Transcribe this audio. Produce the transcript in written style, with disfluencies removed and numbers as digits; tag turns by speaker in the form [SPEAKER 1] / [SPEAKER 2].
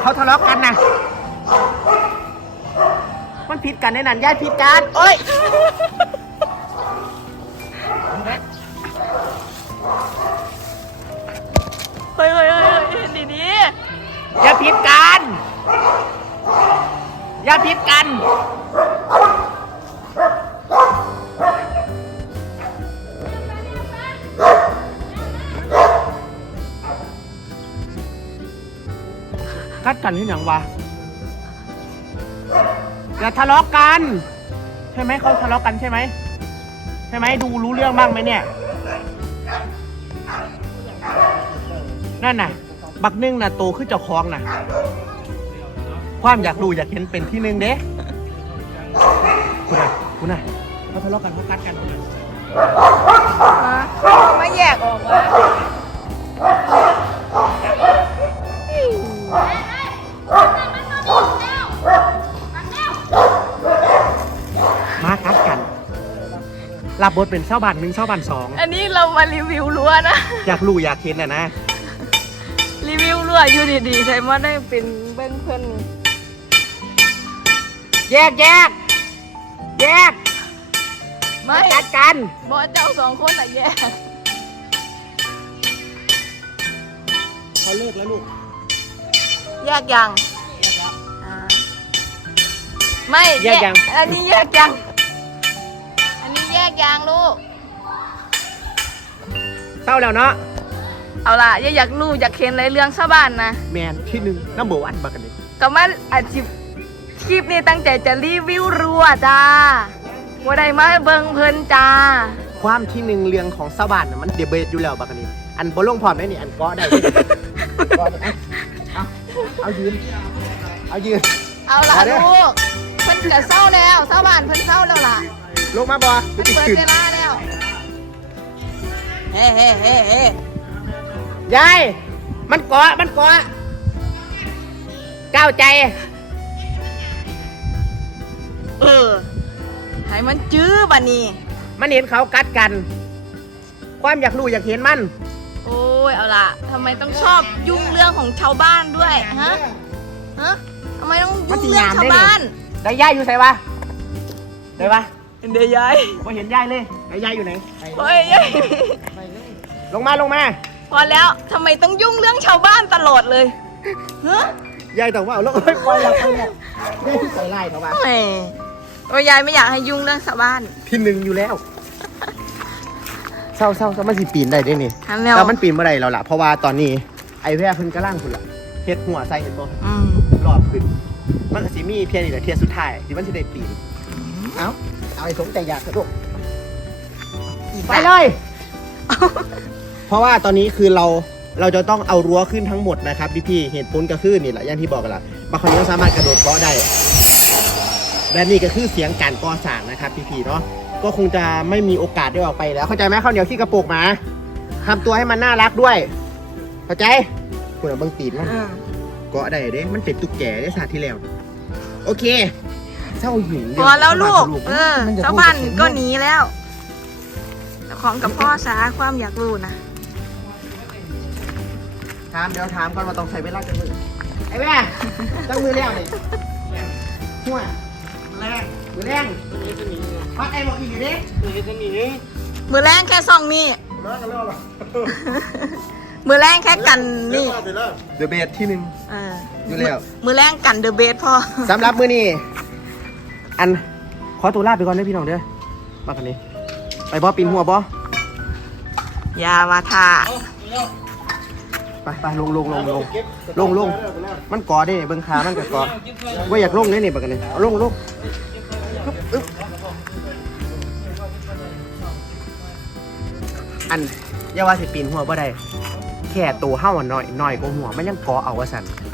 [SPEAKER 1] เขาทะเลาะกันนะมันผิดกันในนั้นญาติผิดกันโอ้ย
[SPEAKER 2] เฮ้ยดี
[SPEAKER 1] อย่าผิดกันอย่าผิดกันกัดกันที่หนังวะอย่าทะเลาะกันใช่ไหมเขาทะเลาะกันใช่ไหมดูรู้เรื่องบ้างไหมเนี่ยนั่นน่ะบักนึ่งน่ะโตขึ้นเจ้าของน่ะความอยากรู้อยากเห็นเป็นที่หนึ่งเด้คุณน่ะเขาทะเลาะกันเขากัดกันคุณน่ะ
[SPEAKER 2] ไม่แยกออกวะ
[SPEAKER 1] มากัดกันรับบทเป็นเช้าบ้านหนึ่งเช้าบ้านสอง
[SPEAKER 2] อันนี้เรามารีวิวรั้วนะ
[SPEAKER 1] อยากรู้อยากเห็นนะ
[SPEAKER 2] รีวิวรั้วอยู่ดีๆใช่ไหมได้เป็นเบิ้งเพื่อน
[SPEAKER 1] แยก
[SPEAKER 2] ไม่
[SPEAKER 1] กัดกัน
[SPEAKER 2] บอสเจ้าสองคนอะแยก
[SPEAKER 1] เขาเลิกแล้วลูก
[SPEAKER 2] แยกยังไม่
[SPEAKER 1] แยกยัง
[SPEAKER 2] อันนี้แยกยังลูก
[SPEAKER 1] เศร้าแล้วเนาะ
[SPEAKER 2] เอาล่ะอยากรู้อยากเห็นอะไรเรื่องชาวบ้านนะ
[SPEAKER 1] แมนที่หนึ่งน้ำ1บักกันดิ
[SPEAKER 2] ก็มาอาชีพคลิปนี้ตั้งใจจะรีวิวรั้วจ้าว่าได้มาเบิ่งเพิ่นจ้า
[SPEAKER 1] ความที่หนึ่งเรื่องของชาวบ้านมันเดเบตอยู่แล้วบักกันดิอันบอลลงพร้อมได้นี่อันก็ได้เอายืน
[SPEAKER 2] เอาล่ะลูกเพิ่นจะเศร้าแล้วชาวบ้านเพิ่นเศร้าแล้วล่ะ
[SPEAKER 1] ลงมาบ่
[SPEAKER 2] เปิดเวลาแล้วเฮ้
[SPEAKER 1] ยายมันเกาะก้าวใจ
[SPEAKER 2] ให้มันจื้อบัดนี้
[SPEAKER 1] มันเห็นเขากัดกันความอยากรู้อยากเห็นมัน
[SPEAKER 2] โอ้ยเอาล่ะทำไมต้องชอบยุ่งเรื่องของชาวบ้านด้วยฮะทำไมต้องยุ่งเรื่องชาวบ้าน
[SPEAKER 1] ได้ยายอยู่ไหนวะได้ปะ
[SPEAKER 2] เดี๋ยวยาย
[SPEAKER 1] ไม่เห็นยายเลยไอ้ยายอยู่ไหน
[SPEAKER 2] เฮ้ยยาย
[SPEAKER 1] ลงมา
[SPEAKER 2] พอแล้วทำไมต้องยุ่งเรื่องชาวบ้านตลอดเลย
[SPEAKER 1] ยายต้องว่าแล้วปล่อยเราไปเนี่ยยายที่ใส่ไล่เขาว่า
[SPEAKER 2] โอ้ยายไม่อยากให้ยุ่งเรื่องชาวบ้าน
[SPEAKER 1] ที่หนึ่งอยู่แล้วเศร้ามันสิปีนได้ด้วยนี่แต่มันปีนเมื่อไรเราล่ะเพราะว่าตอนนี้ไอ้แว่เพิ่นกระล่างคุณล่ะเฮ็ดหัวใส่เห็นบ่รอบขึ้นมันก็สิมีเพียงนี่แหละเทียสุดท้ายที่มันสิได้ปีนเอาไอ้สมใจอยากกระโดดไปเลยเพราะว่าตอนนี้คือเราจะต้องเอารั้วขึ้นทั้งหมดนะครับพี่เหตุผลก็คือนี่แหละอย่างที่บอกกันละบางคนก็สามารถกระโดดเกาะได้และนี่ก็คือเสียงการก่อสร้างนะครับพี่เนาะก็คงจะไม่มีโอกาสได้ออกไปแล้วเข้าใจไหมข้าวเหนียวขี้กระปุกมาทำตัวให้มันน่ารักด้วยเข้าใจคุณเอาบังตีนมั้งเกาะได้เด้มันเป็นตุ๊กแกได้ศาสตร์ที่แล้วโอเคเศร้าหิว
[SPEAKER 2] พอแล้วลูกชาวบ้านก็หนีแล้วของกับพ่อสาความอยากรู้นะ
[SPEAKER 1] เดี๋ยวถามก่อนว่าต้องใช้เวลาจังมือไอ้แม่ตั้งมือแล้วนี่หัวมือแรงพัดไอ้บอกอีกอยู่ดิ
[SPEAKER 2] มือแรงแค่ซองนี่มือแรงแค่กันนี่
[SPEAKER 1] เดอะเบสที่หนึ่งอยู่แล้ว
[SPEAKER 2] มือแรงกันเดอะเบสพอ
[SPEAKER 1] สำหรับมือนี่อันขอตัวลาไปก่อนด้วยพี่น้องเด้อมาคันนี้ไปบอปีนหัวบ
[SPEAKER 2] อยาวาทา
[SPEAKER 1] ไปลงมันก่อได้เบิ้งขามันกับก่อว่าอยากลงนี่บักกันเลยเอาลงอันอย่าว่าสิปีนหัวบ่ได้แค่ตัวเห่าหน่อยกว่าหัวมันยังก่อเอาว่าสั่น